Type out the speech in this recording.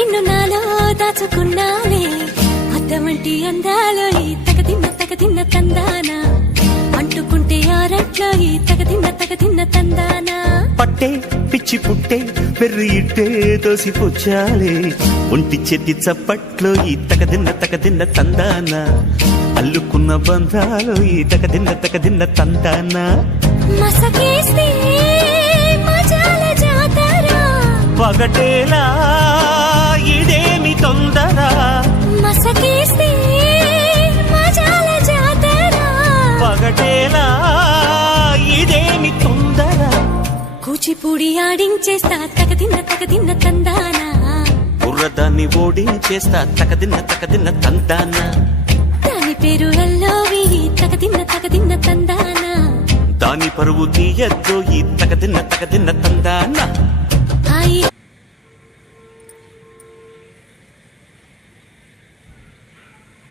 నిన్ను నాలో దాచుకున్నాలే అద్దమంటి అందాలో ఈ తగదిన్న తందానా అంటుకుంటే ఆరట్లో ఈ తగదిన్న తందానా పట్టే పిచ్చి పుట్టే పెర్రి ఇట్టే తోసిపుచ్చాలే ఒంటి చేతి చప్పట్లో ఈ తగదిన్న తందాన అల్లుకున్న బంధాలు ఈ తగదిన్న తందాన మసకేస్తే మజాల జాతర పగటేలా ఇదేమి తొందర మసకేస్తే మజాల జాతర పగటేలా ఇదేమి తొందర కూచిపూడి ఆడించేస్తా తగదిన్న తందానా బుర్రదాన్ని ఓడించేస్తా తగదిన్న తందాన దాని పేరు ఎల్లోవి తగదిన్న తందానా దాని పరువు తీయద్దు ఈ తగదిన్న తందాన హాయి